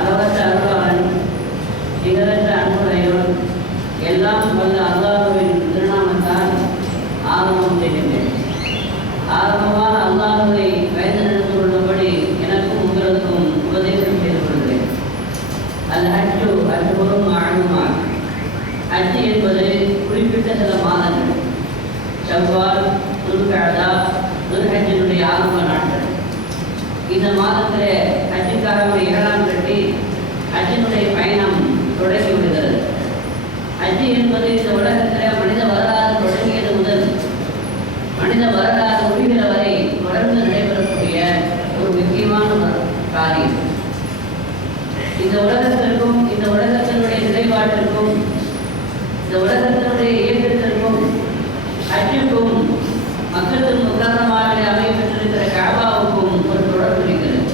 아, 단어가 இந்த வரலாறு முடிகிற வரை தொடர்ந்து நடைபெறக்கூடிய ஒரு முக்கியமான காரியம். இந்த உலகத்திற்கும் இந்த உலகத்தினுடைய நிலைப்பாட்டிற்கும் இந்த உலகத்தினுடைய இயக்கத்திற்கும் அச்சுக்கும் மக்களுக்கு உதாரணமாக அமையப்பட்டிருக்கிற காபாவுக்கும் ஒரு தொடர்பு இருக்கிறது.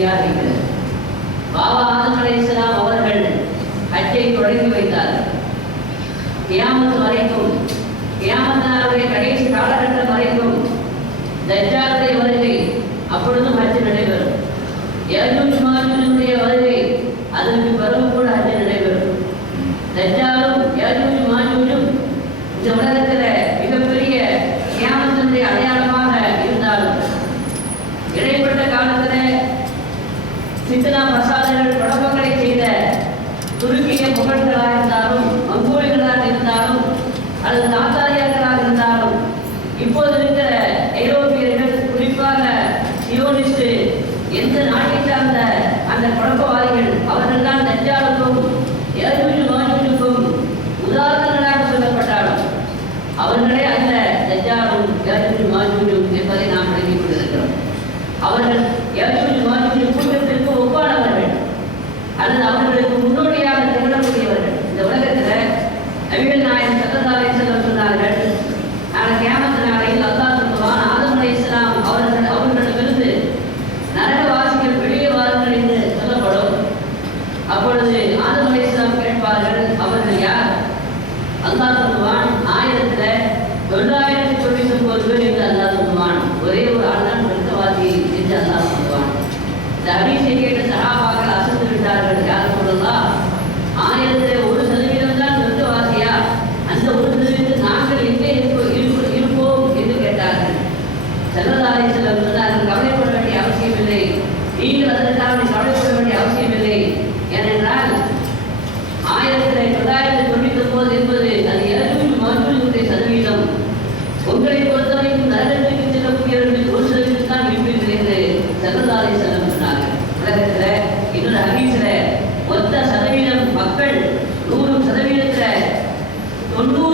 செய்யாதீர்கள் பாபா ஆதம் அவர்கள் ஹஜ்ஜை தொடங்கி வைத்தார்கள் கியாமத்து வரைக்கும் கியாமத்தினாருடைய கடைசி காலகட்டம் வரைக்கும் தஜாலுடைய வருகை அப்பொழுதும் ஹஜ் நடைபெறும். தொள்ளாயிரத்தி தொண்ணூத்தி ஒன்பதுகள் என்று அல்லா சொல்லுவான் ஒரே ஒரு ஆள் தான் என்று அல்லா சொல்லுவான். இந்த அறிவிக்கிற மொத்த சதவீதம் மக்கள் நூறு சதவீதத்தில் தொண்ணூறு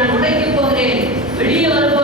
நான் உடைக்கப் போகிறேன். வெளியே வரும்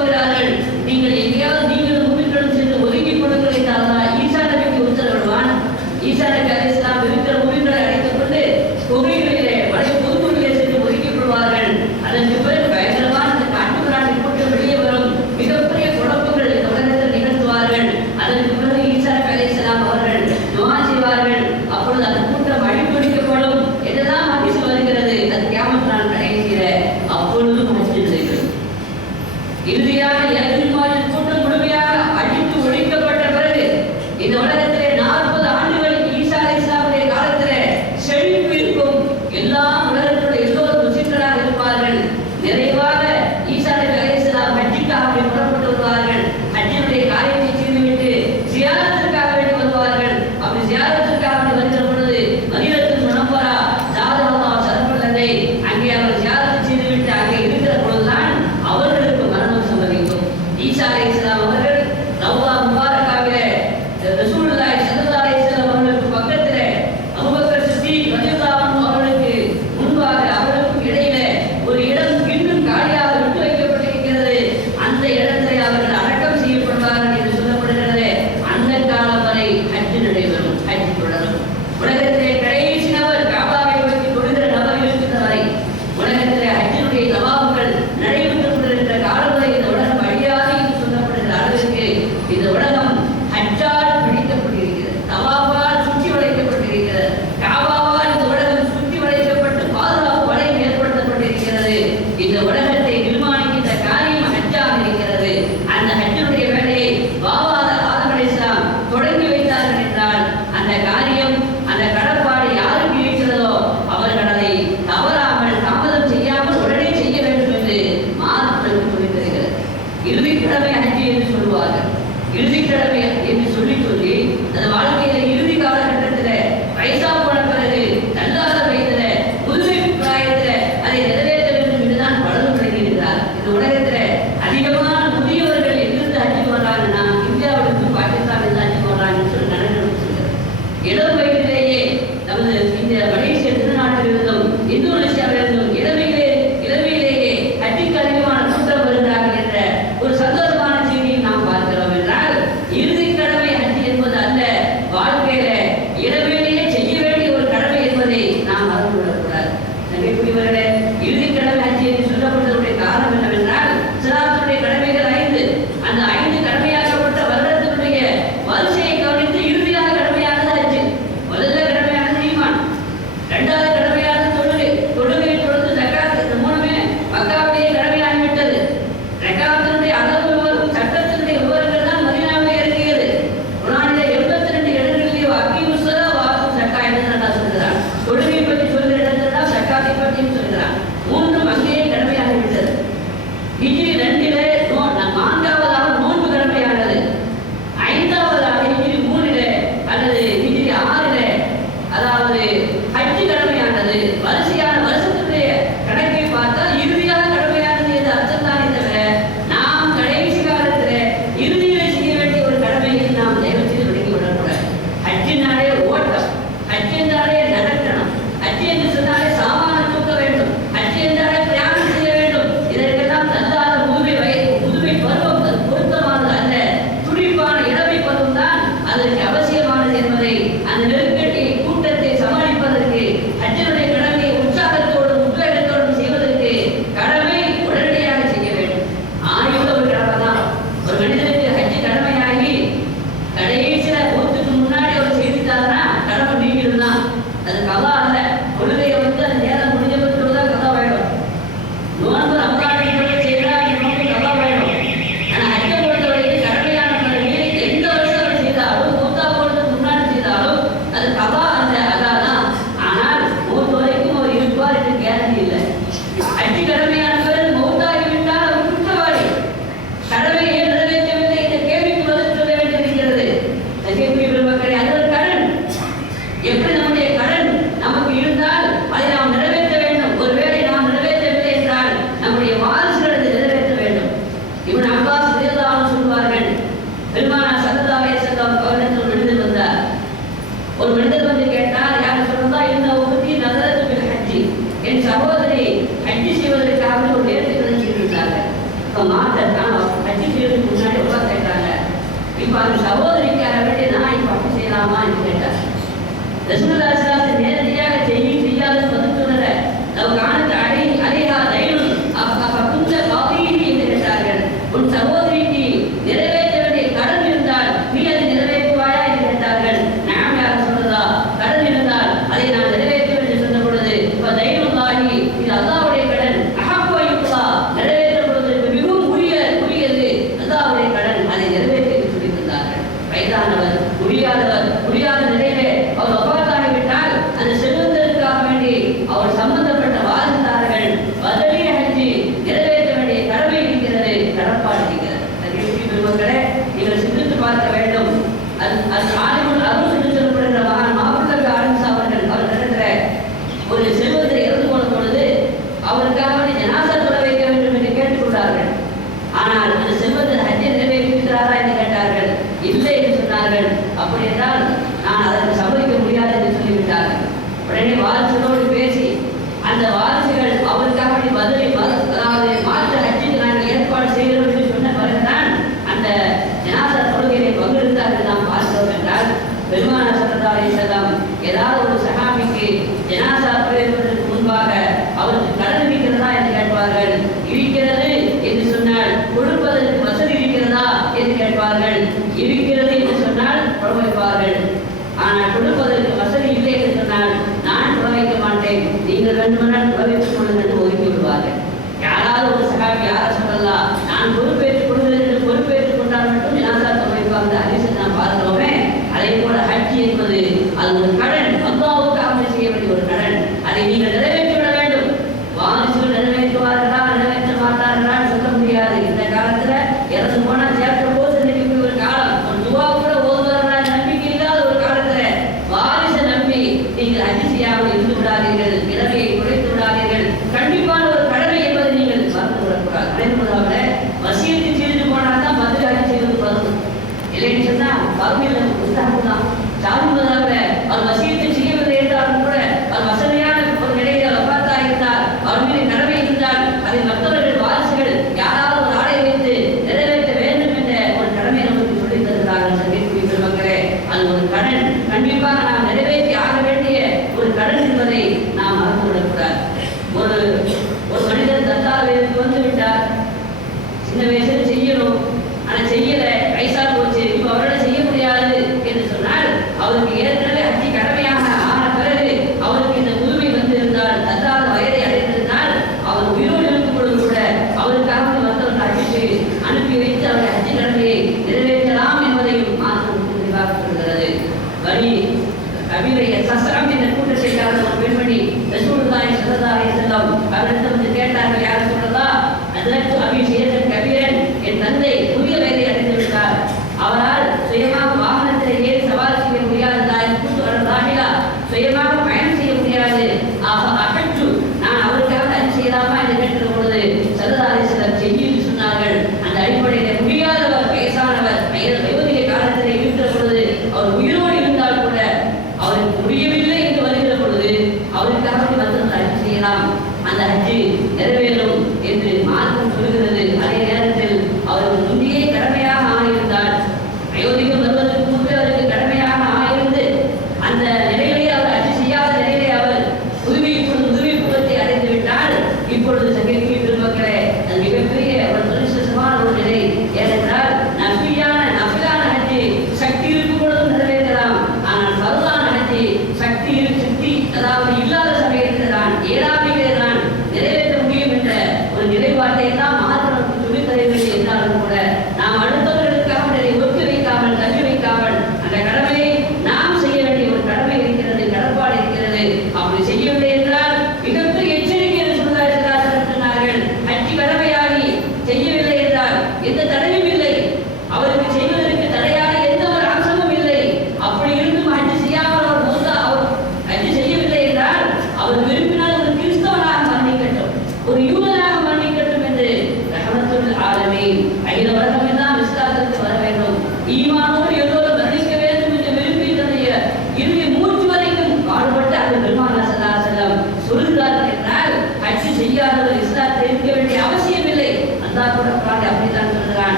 சொல்லுவார்கள். இறுதிக்கிழமை என்று சொல்லி சொல்லி దశరథ రాజు கொண்டிருக்கிறார்கள் அப்படி என்றால் நான் அதற்கு சம்மதிக்க முடியும் அபிரைய சசரம் என்ற கூட்டத்தைக்காக ஒரு பெண்மணி ரசூலுல்லாஹி ஸல்லல்லாஹு அலைஹி வஸல்லம் அவரிடம் வந்து கேட்டார்கள் யார் சொல்லலாம் அதற்கு அபி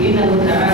إنه تعالى